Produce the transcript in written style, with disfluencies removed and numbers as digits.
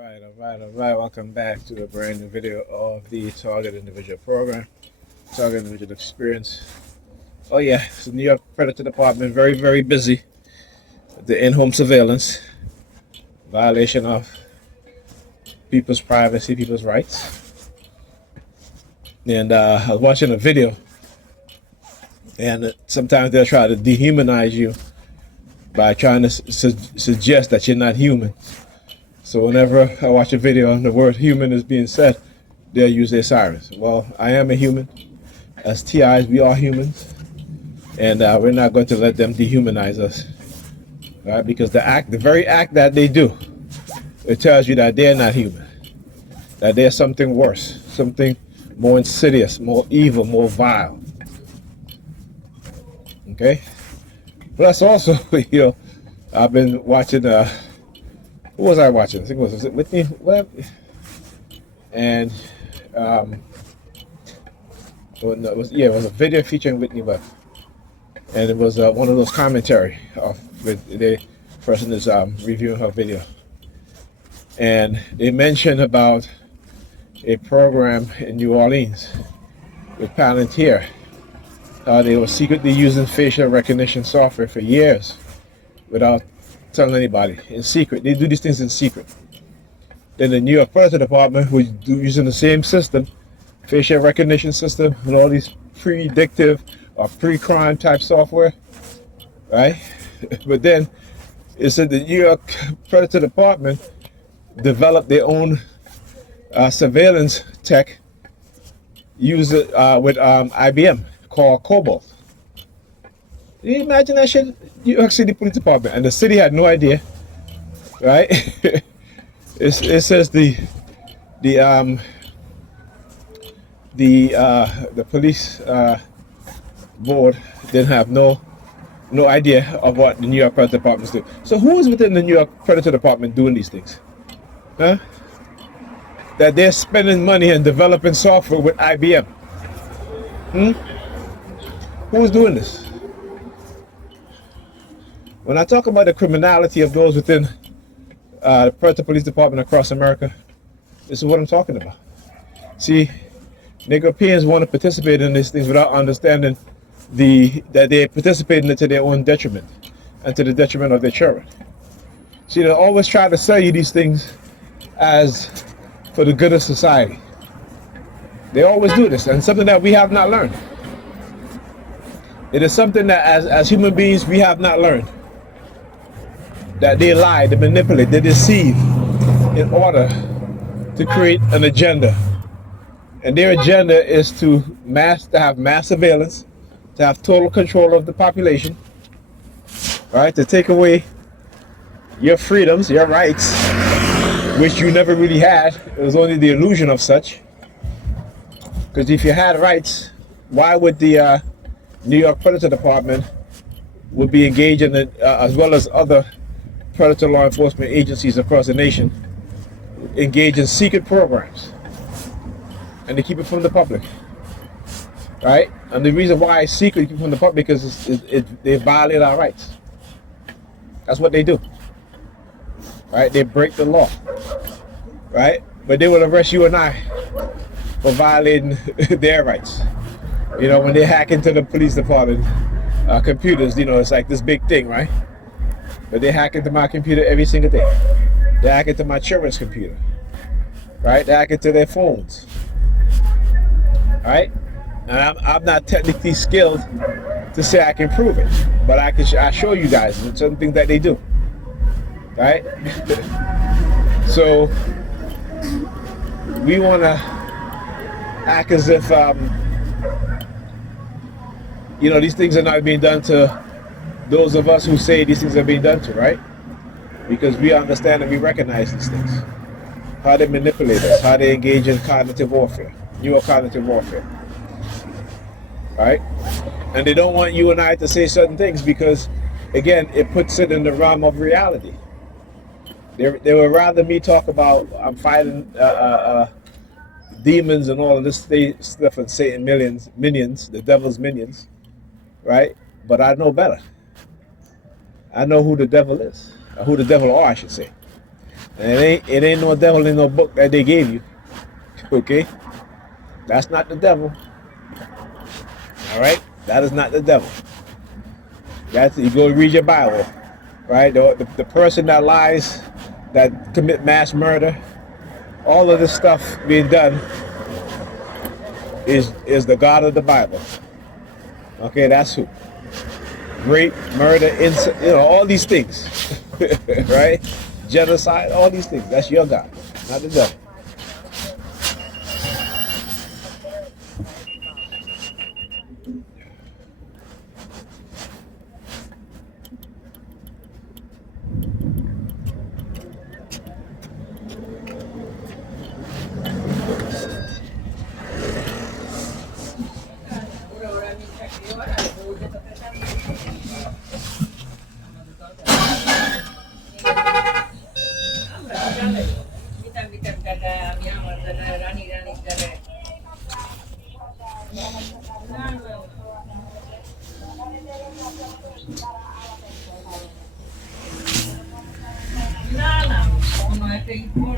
All right. Welcome back to a brand new video of the Target Individual Program, Target Individual Experience. Oh yeah, it's the New York Predator Department, very, very busy. The in-home surveillance, violation of people's privacy, people's rights. And I was watching a video, and sometimes they'll try to dehumanize you by trying to suggest that you're not human. So whenever I watch a video and the word human is being said, they'll use their sirens. Well, I am a human. As TIs, we are humans. And we're not going to let them dehumanize us. Right? Because the very act that they do, it tells you that they're not human. That they're something worse, something more insidious, more evil, more vile. Okay? Plus also, I've been watching who was I watching? I think was it Whitney Webb? And it was a video featuring Whitney Webb, and it was one of those commentary of the person is reviewing her video, and they mentioned about a program in New Orleans with Palantir, how they were secretly using facial recognition software for years without telling anybody, in secret. They do these things in secret. Then the New York Predator Department was using the same system, facial recognition system, and all these predictive or pre-crime type software, right? But then it said the New York Predator Department developed their own surveillance tech, use it with IBM, called Cobalt. Can you imagine that shit? New York City Police Department, and the city had no idea, right? It says the police board didn't have no idea of what the New York Predator Department do. So who is within the New York Predator Department doing these things? Huh? That they're spending money and developing software with IBM. Who's doing this? When I talk about the criminality of those within the Predator Police Department across America, this is what I'm talking about. See, Negropeans want to participate in these things without understanding that they're participating to their own detriment and to the detriment of their children. See, they always try to sell you these things as for the good of society. They always do this, and something that we have not learned. It is something that as human beings we have not learned. That they lie, they manipulate, they deceive in order to create an agenda. And their agenda is to have mass surveillance, to have total control of the population, right? To take away your freedoms, your rights, which you never really had. It was only the illusion of such. Because if you had rights, why would the New York Predator Department would be engaged in it, as well as other predator law enforcement agencies across the nation, engage in secret programs, and they keep it from the public, right? And the reason why it's secret, keep it from the public, because they violate our rights. That's what they do, right? They break the law, right? But they will arrest you and I for violating their rights. When they hack into the police department computers, it's like this big thing, right? But they hack into my computer every single day. They hack into my children's computer, right? They hack into their phones, right? And I'm not technically skilled to say I can prove it, but I show you guys certain things that they do, right? So we want to act as if these things are not being done to those of us who say these things are being done to, right? Because we understand and we recognize these things. How they manipulate us, how they engage in cognitive warfare, neurocognitive warfare, right? And they don't want you and I to say certain things because, again, it puts it in the realm of reality. They would rather me talk about I'm fighting demons and all of this stuff and Satan minions, the devil's minions, right? But I know better. I know who the devil is, or who the devil are, I should say. And it ain't no devil in no book that they gave you. Okay? That's not the devil. All right? That is not the devil. That's you go read your Bible, right? The person that lies, that commit mass murder, all of this stuff being done is the God of the Bible. Okay, that's who. Rape, murder, incest, all these things, right? Genocide, all these things. That's your God, not the devil. No, no, no,